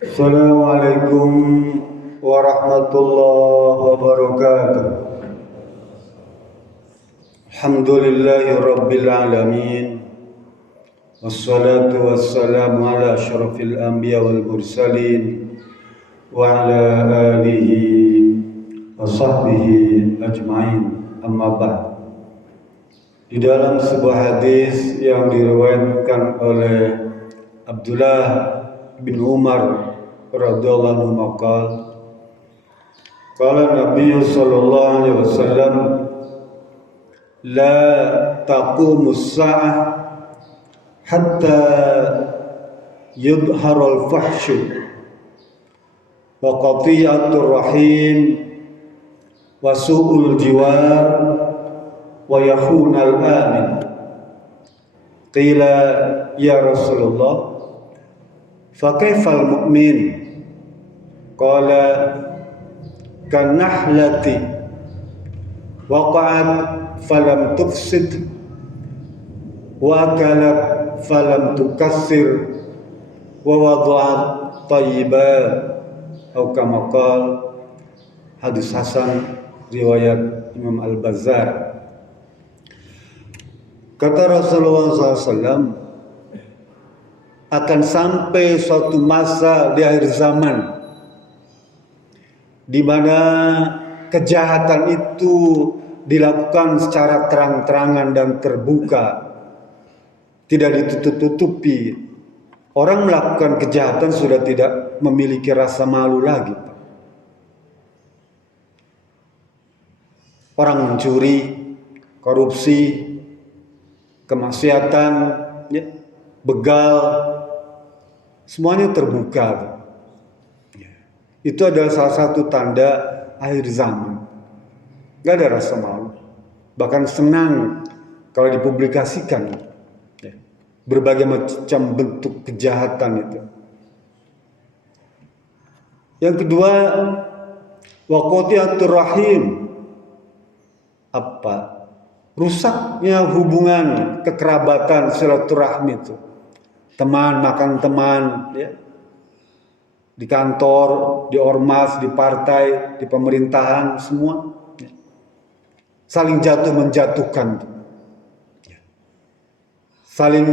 Assalamualaikum warahmatullahi wabarakatuh. Alhamdulillahi rabbil alamin. Wassalatu wassalamu ala asyrafil anbiya wal mursalin wa ala alihi wa sahbihi ajmain. Amma ba'd. Di dalam sebuah hadis yang diriwayatkan oleh Abdullah bin Umar radhiyallahu anhu maqal qala Nabi sallallahu alaihi wasallam la taqumus sa'ah hatta yudharul fahsyu wa qati'atur rahim wa su'ul jiwar wa yakhunal amin. Qila ya Rasulullah fa kaifal mu'min? Qala kanahlati waqa'at falam tufsid wa akalat falam tukassir wa wada'at tayyiban atau kama qala. Hadis hasan riwayat Imam Al-Bazzar. Kata Rasulullah SAW, akan sampai suatu masa di akhir zaman di mana kejahatan itu dilakukan secara terang-terangan dan terbuka, tidak ditutup-tutupi. Orang melakukan kejahatan sudah tidak memiliki rasa malu lagi. Orang mencuri, korupsi, kemaksiatan, ya, begal, semuanya terbuka. Itu adalah salah satu tanda akhir zaman. Gak ada rasa malu, bahkan senang kalau dipublikasikan, ya, berbagai macam bentuk kejahatan itu. Yang kedua, waqati'atur rahim. Apa? Rusaknya hubungan kekerabatan silaturahmi itu. Teman makan teman, ya. Di kantor, di ormas, di partai, di pemerintahan, semua, ya. Saling jatuh menjatuhkan, ya. Saling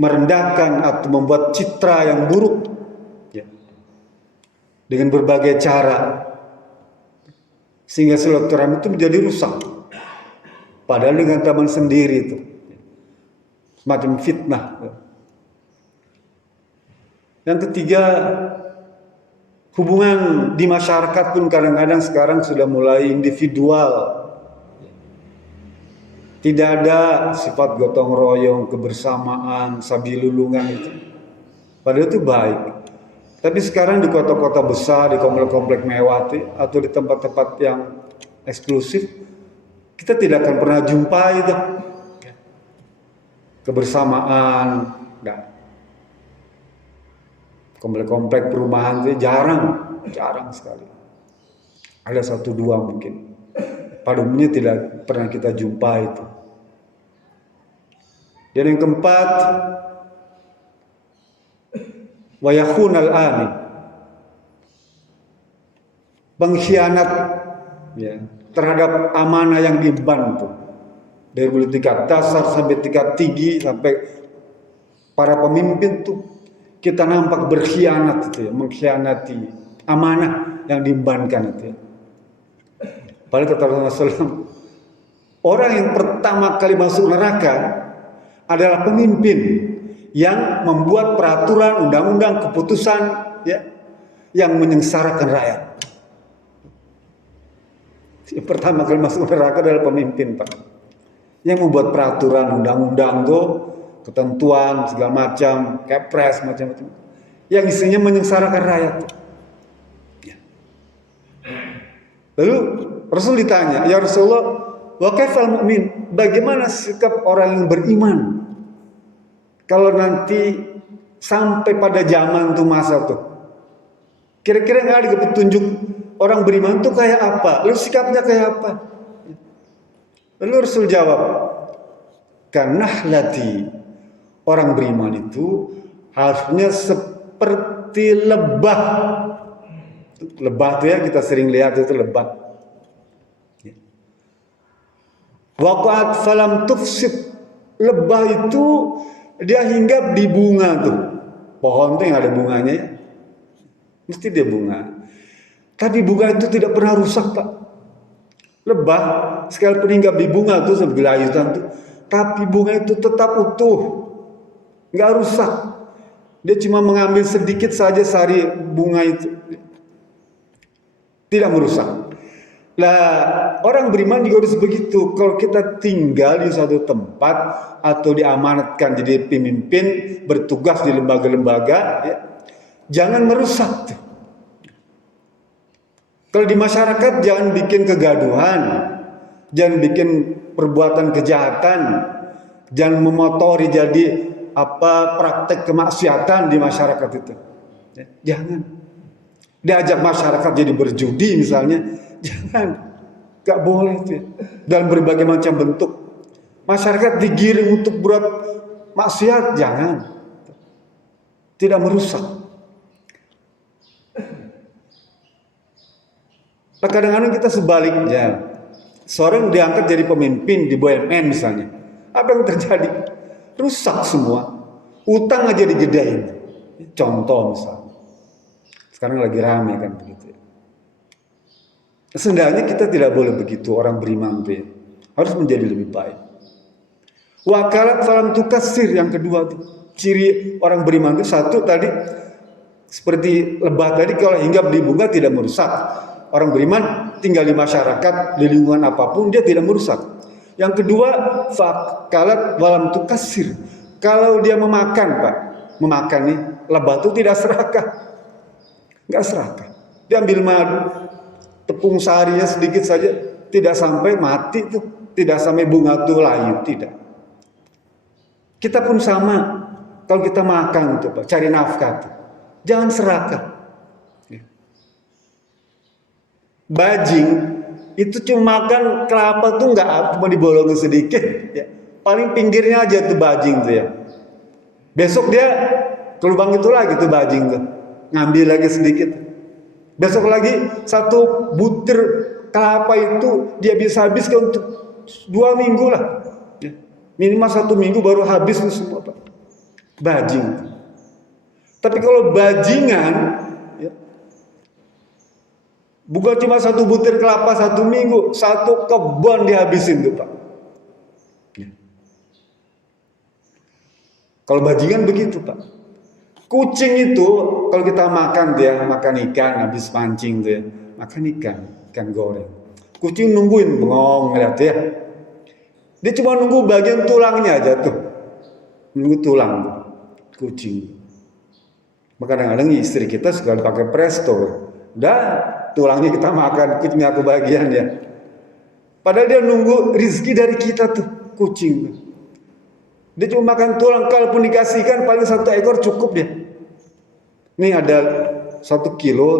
merendahkan atau membuat citra yang buruk, ya. Dengan berbagai cara, sehingga silaturahmi itu menjadi rusak. Padahal dengan teman sendiri itu semacam fitnah. Yang ketiga, hubungan di masyarakat pun kadang-kadang sekarang sudah mulai individual. Tidak ada sifat gotong royong, kebersamaan, sabilulungan itu. Padahal itu baik. Tapi sekarang di kota-kota besar, di komplek-komplek mewah atau di tempat-tempat yang eksklusif, kita tidak akan pernah jumpa itu kebersamaan. Enggak. Komplek-komplek perumahan itu jarang sekali. Ada satu dua mungkin. Pada umumnya tidak pernah kita jumpa itu. Dan yang keempat, wa yakhunal amin. Pengkhianat, ya, terhadap amanah yang dibantu, dari mulai tingkat dasar sampai tingkat tinggi, sampai para pemimpin tuh kita nampak berkhianat itu, ya, mengkhianati amanah yang diembankan itu, ya. Padahal kata Rasulullah SAW, orang yang pertama kali masuk neraka adalah pemimpin yang membuat peraturan, undang-undang, keputusan, ya, yang menyengsarakan rakyat. Yang pertama kali masuk neraka adalah pemimpin, Pak. Yang membuat peraturan, undang-undang tuh, ketentuan segala macam, kepres macam-macam, yang isinya menyengsarakan rakyat. Ya. Lalu Rasul ditanya, ya Rasulullah, wa kaifal mu'min? Bagaimana sikap orang yang beriman kalau nanti sampai pada zaman tuh masa tuh? Kira-kira nggak ada petunjuk orang beriman itu kayak apa? Lalu sikapnya kayak apa? Lalu Rasul jawab, kanahlati, orang beriman itu harusnya seperti seperti lebah. Lebah itu ya, kita sering lihat itu lebah. Waqa'at falam tufsid. Lebah itu dia hinggap di bunga tuh. Pohon tuh yang ada bunganya ya. Mesti dia bunga. Tapi bunga itu tidak pernah rusak, Pak. Lebah sekalipun hinggap di bunga tuh sebelayutan tuh, tapi bunga itu tetap utuh. Nggak rusak. Dia cuma mengambil sedikit saja sari bunga itu. Tidak merusak. Lah, orang beriman juga harus begitu. Kalau kita tinggal di suatu tempat atau diamanatkan jadi pemimpin, bertugas di lembaga-lembaga, ya, jangan merusak. Kalau di masyarakat jangan bikin kegaduhan, jangan bikin perbuatan kejahatan, jangan memotori jadi praktek kemaksiatan di masyarakat itu. Ya, jangan. Diajak masyarakat jadi berjudi misalnya, jangan, gak boleh itu ya. Dalam berbagai macam bentuk. Masyarakat digiring untuk buat maksiat, jangan. Tidak merusak. Nah, kadang-kadang kita sebaliknya. Seorang diangkat jadi pemimpin di BUMN misalnya. Apa yang terjadi? Rusak semua. Utang aja digedein. Contoh misalnya. Sekarang lagi rame kan begitu ya. Sebenarnya kita tidak boleh begitu, orang beriman itu ya. Harus menjadi lebih baik. Wakalat falam tukassir, yang kedua tuh. Ciri orang beriman itu satu tadi, seperti lebah tadi, kalau hinggap di bunga tidak merusak. Orang beriman tinggal di masyarakat, di lingkungan apapun, dia tidak merusak. Yang kedua, fakalat walam tukassir. Kalau dia memakan, Pak, memakan nih, lebah itu tidak serakah. Nggak serakah. Dia ambil madu, tepung sarinya sedikit saja, tidak sampai mati tuh, tidak sampai bunga tuh layu, tidak. Kita pun sama, kalau kita makan tuh, Pak, cari nafkah tuh, jangan serakah. Bajing itu cuma makan kelapa tuh nggak cuma dibolongin sedikit, ya. Paling pinggirnya aja tuh bajing tuh ya. Besok dia ke lubang itu lagi tuh bajing tuh. Ngambil lagi sedikit. Besok lagi satu butir kelapa itu dia bisa habiskan untuk 2 minggu lah. Minimal 1 minggu baru habis itu semua, Pak. Bajing. Tapi kalau bajingan, ya, bukan cuma 1 butir kelapa 1 minggu, 1 kebun dihabisin tuh, Pak. Ya. Kalau bajingan begitu, Pak. Kucing itu kalau kita makan dia makan ikan habis mancing tuh ya, makan ikan goreng. Kucing nungguin bengong ngeliat ya. Dia cuma nunggu bagian tulangnya aja tuh. Nunggu tulang tuh, kucing. Kadang-kadang istri kita suka pakai presto. Udah tulangnya kita makan, kucingnya kebagian ya. Padahal dia nunggu rezeki dari kita tuh, kucing. Dia cuma makan tulang, kalaupun dikasihkan paling 1 ekor cukup dia. Ini ada 1 kilo,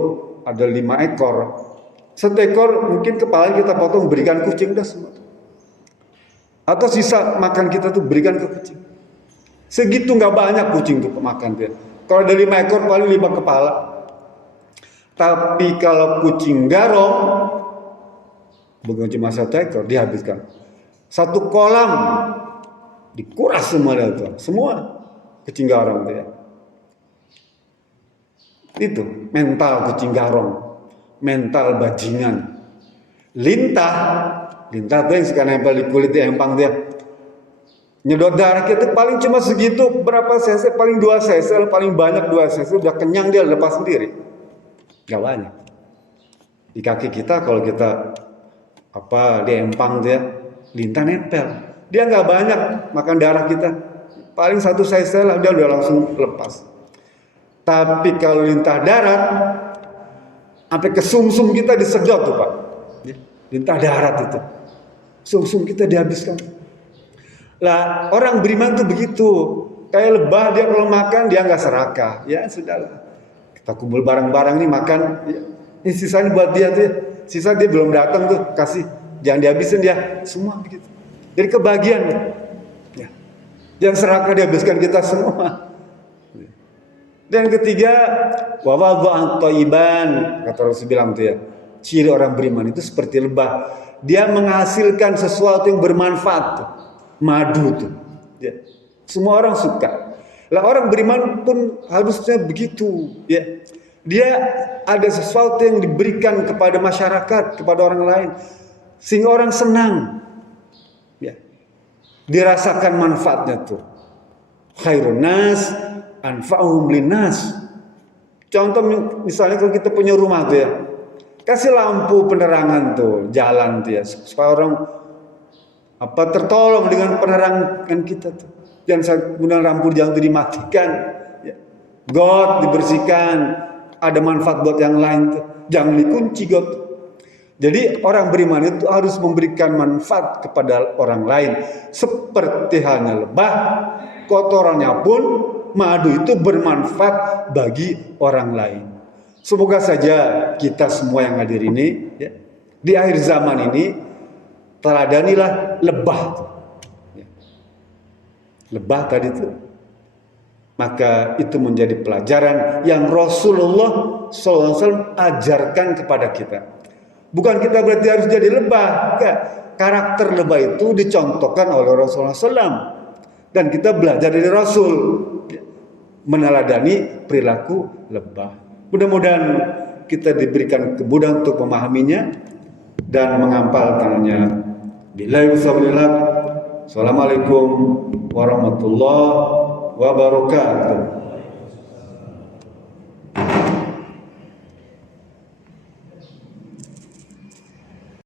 ada 5 ekor. 1 ekor mungkin kepala kita potong berikan kucing udah semua. Atau sisa makan kita tuh berikan ke kucing. Segitu nggak banyak kucing tuh makan dia. Kalau ada 5 ekor paling 5 kepala. Tapi kalau kucing garong, bukan cuma 1 ekor dihabiskan. 1 kolam dikuras semua itu, semua kucing garong itu ya. Itu mental kucing garong, mental bajingan. Lintah itu yang suka nempel di kulit empang dia. Nyedot darah kita paling cuma segitu, berapa cc, paling 2 cc, paling banyak 2 cc, udah kenyang dia lepas sendiri. Gak banyak. Di kaki kita kalau kita di empang dia, lintah nempel. Dia nggak banyak makan darah kita, paling 1 cc lah dia udah langsung lepas. Tapi kalau lintah darat, sampai ke sumsum kita disedot tuh, Pak. Lintah darat itu, sumsum kita dihabiskan. Lah orang beriman tuh begitu, kayak lebah dia kalau makan dia nggak serakah. Ya sudahlah, kita kumpul barang-barang nih makan, ya. Ini sisanya buat dia tuh, ya. Sisa dia belum datang tuh kasih, jangan dihabisin dia, semua begitu. Jadi kebagian, ya. Yang serakah dihabiskan kita semua. Dan ketiga, wa wadha'an thayyiban, kata Rasul bilang tuh ya. Ciri orang beriman itu seperti lebah. Dia menghasilkan sesuatu yang bermanfaat tuh. Madu tuh. Ya. Semua orang suka. Lah orang beriman pun harusnya begitu, ya. Dia ada sesuatu yang diberikan kepada masyarakat, kepada orang lain, sehingga orang senang. Ya. Dirasakan manfaatnya tuh. Khairun nas anfa'uhum linnas. Contoh misalnya kalau kita punya rumah tuh ya, kasih lampu penerangan tuh, jalan tuh ya, supaya orang tertolong dengan penerangan kita tuh. Jangan kemudian lampu jangan dimatikan, ya. Got dibersihkan, ada manfaat buat yang lain tuh. Jangan dikunci got. Jadi orang beriman itu harus memberikan manfaat kepada orang lain. Seperti halnya lebah, kotorannya pun madu itu bermanfaat bagi orang lain. Semoga saja kita semua yang hadir ini, ya, di akhir zaman ini teladanilah lebah. Ya. Lebah tadi itu. Maka itu menjadi pelajaran yang Rasulullah SAW ajarkan kepada kita. Bukan kita berarti harus jadi lebah. Enggak. Karakter lebah itu dicontohkan oleh Rasulullah SAW. Dan kita belajar dari Rasul. Meneladani perilaku lebah. Mudah-mudahan kita diberikan kemudahan untuk memahaminya dan mengamalkannya. Billahi wassalamualaikum. Assalamualaikum warahmatullahi wabarakatuh.